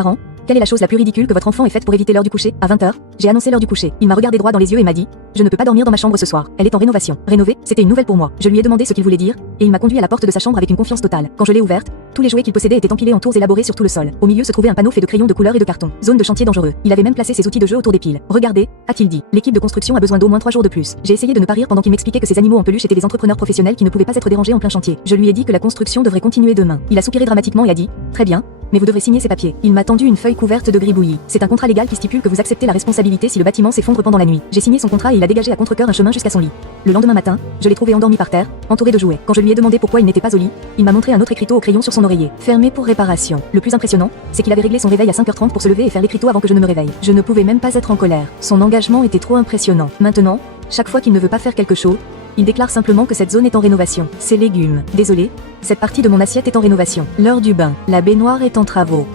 Parents, quelle est la chose la plus ridicule que votre enfant ait faite pour éviter l'heure du coucher? À 20h, j'ai annoncé l'heure du coucher. Il m'a regardé droit dans les yeux et m'a dit: je ne peux pas dormir dans ma chambre ce soir. Elle est en rénovation. Rénover, c'était une nouvelle pour moi. Je lui ai demandé ce qu'il voulait dire, et il m'a conduit à la porte de sa chambre avec une confiance totale. Quand je l'ai ouverte, tous les jouets qu'il possédait étaient empilés en tours élaborés sur tout le sol. Au milieu se trouvait un panneau fait de crayons de couleur et de carton. Zone de chantier dangereux. Il avait même placé ses outils de jeu autour des piles. Regardez, a-t-il dit. L'équipe de construction a besoin d'au moins 3 jours de plus. J'ai essayé de ne pas rire pendant qu'il m'expliquait que ces animaux en peluche étaient des entrepreneurs professionnels qui ne pouvaient pas être dérangés en plein chantier. Je lui ai dit que la construction devrait continuer demain. Il a soupiré dramatiquement et a dit: très bien, mais vous devrez signer ces papiers. Il m'a tendu une feuille couverte de gribouillis. C'est un contrat légal qui stipule que vous acceptez la responsabilité si le bâtiment s'effondre pendant la nuit. J'ai signé son contrat et il a dégagé à contre-cœur un chemin jusqu'à son lit. Le lendemain matin, je l'ai trouvé endormi par terre, entouré de jouets. Quand je lui ai demandé pourquoi il n'était pas au lit, il m'a montré un autre écriteau au crayon sur son oreiller. Fermé pour réparation. Le plus impressionnant, c'est qu'il avait réglé son réveil à 5h30 pour se lever et faire l'écriteau avant que je ne me réveille. Je ne pouvais même pas être en colère. Son engagement était trop impressionnant. Maintenant, chaque fois qu'il ne veut pas faire quelque chose, il déclare simplement que cette zone est en rénovation. Ces légumes. Désolé, cette partie de mon assiette est en rénovation. L'heure du bain. La baignoire est en travaux.